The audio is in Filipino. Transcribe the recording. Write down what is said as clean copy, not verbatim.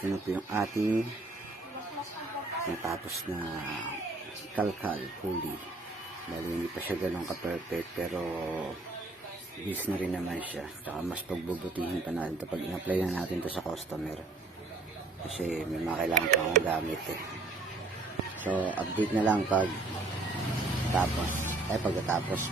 Ito na po yung ating natapos na kalkal pulley. Dahil hindi pa siya ganun ka-perfect, pero bis na rin naman siya. Saka mas pagbubutihin pa natin ito pag in-apply na natin ito sa customer, kasi may mga kailangan pa akong gamit eh. So update na lang pagkatapos